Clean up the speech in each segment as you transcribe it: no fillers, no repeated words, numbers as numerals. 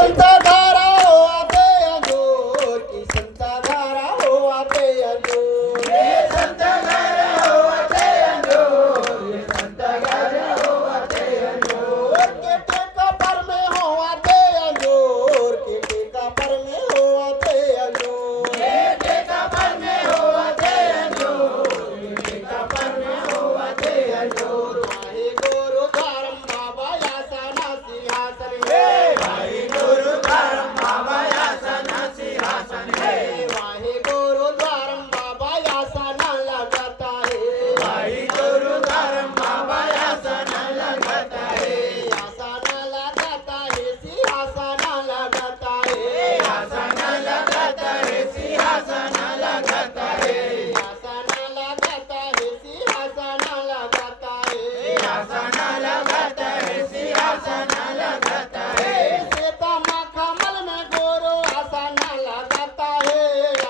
संत धारा हो आते अंजूर की संत धारा हो आते अंजूर संत घर हो आते अंजूर, ये संत घर हो आते अंजूर। के टेका पर में हो आते अंजूर के टेका पर में हो आते अंजूर बेटे का पर में हो आते अंजूर, बेटे का पर में हो आते अंजूर। वाहे गुरु धर्म बाबा यासना सिंहासन भाई गुरु धर्म बाबा यासन सिंहासन है, वाहे गुरु धर्म बाबा यासना लगाता है भाई गुरु धर्म बाबा यासन लगाता है, यासना लगाता है सिंहासन लगाता है आसन लगाता है, सिंहासन लगाता है, यासना लगाता है सिंहासन लगाता है आसन लगाता है, सिंहासन लगाता है। सीता माँ कमल में गुरु आसन लगाता है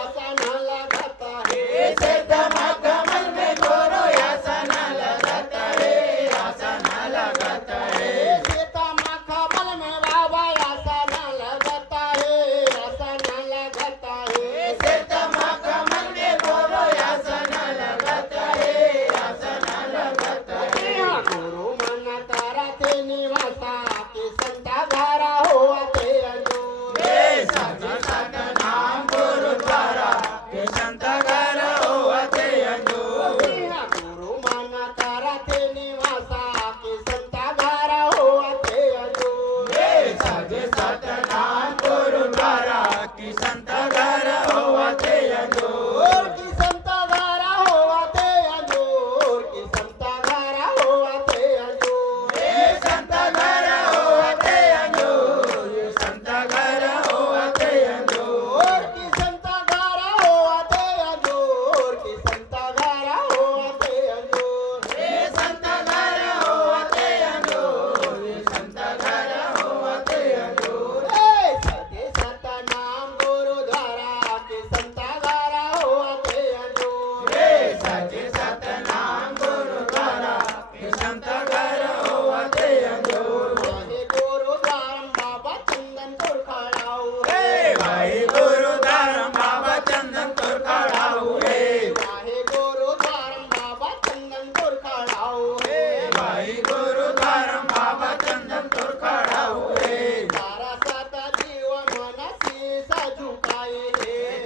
आसन लगाता है ऐसे दमक कमल में गोरो आसन लगाता है, आसन लगाता है। सीता माँ कमल में बाबा आसन लगाता है आसन लगाता है ऐसे दमक कमल में गोरो आसन लगाता है, आसन लगाता है। गुरु मन तारा थे निवासा के संता धारा हो आते अंजूर हे सत सत नाम गुरुद्वारा के संत घर हो आते अंजूर। गुरु मन तारा थे निवासा के संता धारा हो आते अंजूर हे सत सत नाम गुरुद्वारा के संत घर हो आते अंजूर। की संता धारा हो आते अंजूर की संता धारा हो आते अंजूर हे संत घर हो आते अंजूर, ये संत घर हो आते अंजूर। की संता धारा हो आते अंजूर की संता धारा हो आते अंजूर हे संत घर हो आते अंजूर, ये संत घर हो आते अंजूर। सते सत नाम गुरुद्वारा के संता धारा हो आते अंजूर हे सत सत नाम गुरुद्वारा के संत घर हो आते अंजूर। वाहे गुरुद्वारा बाबा चंदनपुर खड़ाऊ हे भाई गुरु धर्म बाबा चंदनपुर खड़ा हुए, वाहे गुरुद्वारा बाबा चंदनपुर खड़ाऊ भाई गुरु धर्म बाबा चंदनपुर खड़ा हुए। तारा साता जीव मन शीस झुकाए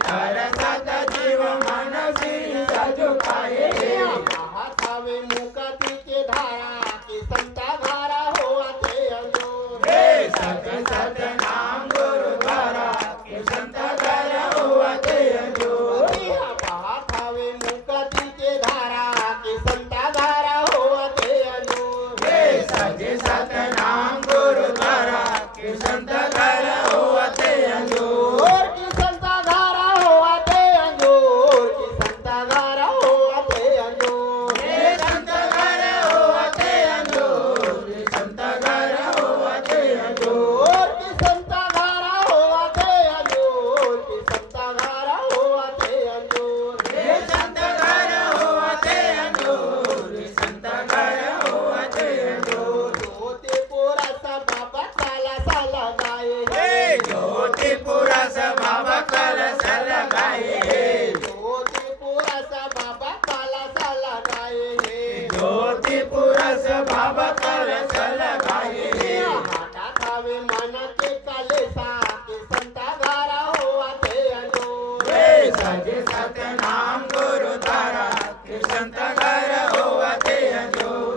हर सत जीव मन शीस झुकाए, हाथावे मुकती के धारा की संता धारा हो आते अंजूर हे सत सत नाम गुरुद्वारा के संत घर हो आते अंजूर। हाथावे मुकती के धारा की संता धारा हो आते अंजूर हे सत सत नाम गुरुद्वारा के संत घर हो आते अंजूर। की संता धारा हो आते अंजूर की संता धारा हो आते अंजूर हे संत घर हो आते अंजूर, ये संत घर हो आते अंजूर। की संता धारा हो आते अंजूर की संता धारा हो आते अंजूर हे संत घर हो आते अंजूर, ये संत घर हो आते अंजूर। ज्योतिपुरा सा बाबा साला साला गाए हे ज्योतिपुरा सा बाबा कलश लगाए, ज्योतिपुरा सा बाबा साला साला गाए ज्योतिपुरा सा बाबा कलश लगाए। माता खावे मन के कलेसा के संता धारा हो आते अंजूर हे सत सत नाम गुरुद्वारा के संत घर हो आते अंजूर।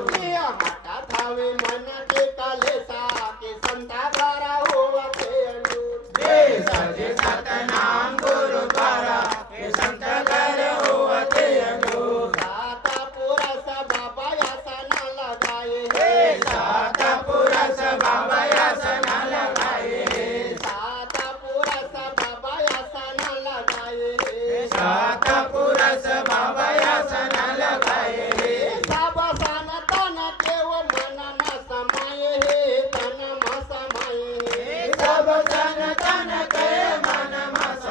माता खावे मन के कलेसा के संता धारा हो आते अंजूर हे सत सत नाम गुरुद्वारा के संत घर हो आते अंजूर। सातापुरा सा बाबा यासना लगाए सातापुरा सा बाबा यासन लगाए, सातापुरा सा बाबा यासना लगाए सातापुरा सा बाबा यासन लगाए। साबा सन तन केव मन न समाये हे तन म समाये सब सन तन के मन मस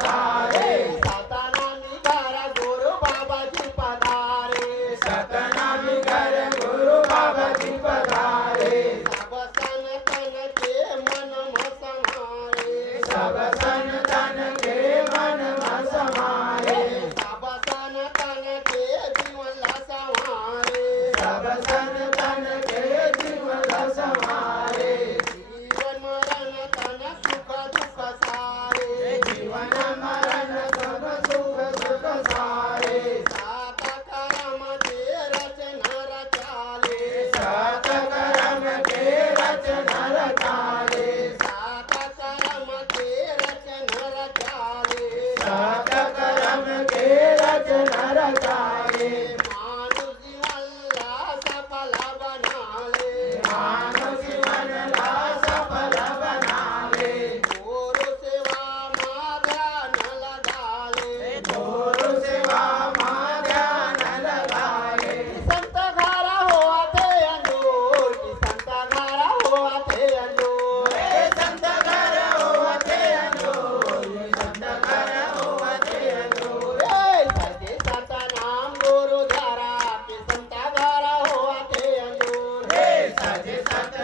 पधारे सातानामी घरा गुरु बाबाजी पधारे सतनामी घर गुरु बाबाजी पधारे सब सनातन के मन में समाये सब संतन के मन में समाये सब सनातन के जीवन ला संवारे सब संतन के जीवन समारे जीवन मरण तन सुख दुख सारे जीवन मरण सब सुख सुख सारे सात कर्म के रचना रचाले सात कर्म के रचना रचाले सात कर्म के रचना रचाले सात कर्म के रचना रचाले मानुष जीवन ला सफल बनाले मानव जीवन ला सफल बनाले गुरु सेवा मा ध्यान लगाले गुरु सेवा मां ध्यान लगाए संत घरा होवा थे अंजूर की संत घरा होवा थे अंजूर संत घर होते अंजोर संत घर होते अंजोर सचे सतनाम गुरु धारा की संत घरा होवा थे अंजूर सजे सत